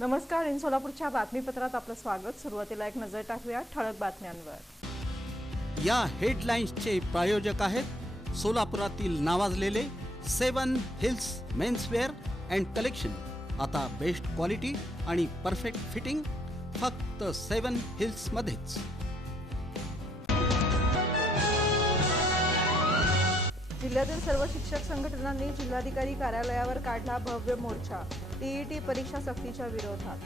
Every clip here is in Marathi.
नमस्कार. इन सोलापूरच्या बातमीपत्रात आपलं स्वागत. सुरुवातीला एक नजर टाकूया ठळक बातम्यांवर. या हेडलाईन्सचे प्रायोजक आहेत सोलापुरातील नावाजलेले 7 हिल्स मेन्सवेअर अँड कलेक्शन. आता बेस्ट क्वालिटी आणि परफेक्ट फिटिंग फक्त 7 हिल्स मध्येच. जिल्ह्यातील सर्व शिक्षक संघटनांनी जिल्हाधिकारी कार्यालयावर काढला भव्य मोर्चा. टीईटी परीक्षा सक्तीच्या विरोधात.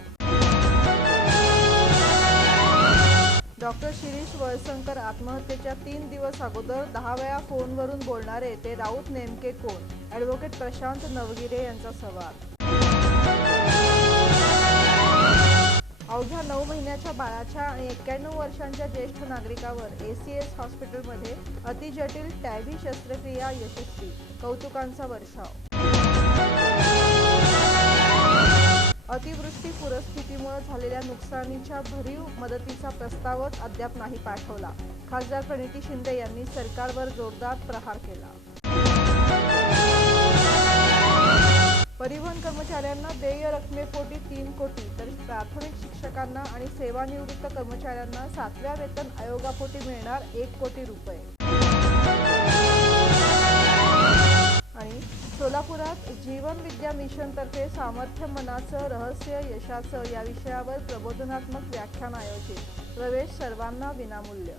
डॉक्टर शिरीष वळसंकर आत्महत्येच्या 3 दिवस अगोदर 10 वेळा फोनवरून बोलणारे ते राऊत नेमके कोण? ॲडव्होकेट प्रशांत नवगिरे यांचा सवाल. अवघ्या 9 महिन्याच्या बाळाच्या आणि 91 वर्षांच्या ज्येष्ठ नागरिकावर एसीएस हॉस्पिटलमध्ये अतिजटिल टॅबी शस्त्रक्रिया यशस्वी. कौतुकांचा वर्षाव. अतिवृष्टी पूरस्थितीमुळे झालेल्या नुकसानीच्या भरीव मदतीचा प्रस्तावच अद्याप नाही पाठवला. खासदार प्रणिती शिंदे यांनी सरकारवर जोरदार प्रहार केला. परिवहन कर्मचाऱ्यांना देय रकमेपोटी 3 कोटी तर प्राथमिक शिक्षकांना आणि सेवानिवृत्त कर्मचाऱ्यांना 7व्या वेतन आयोगापोटी मिळणार 1 कोटी रुपये. आणि सोलापुरात जीवन विद्या मिशनतर्फे सामर्थ्य मनाचं रहस्य यशाचं या विषयावर प्रबोधनात्मक व्याख्यान आयोजित. प्रवेश सर्वांना विनामूल्य.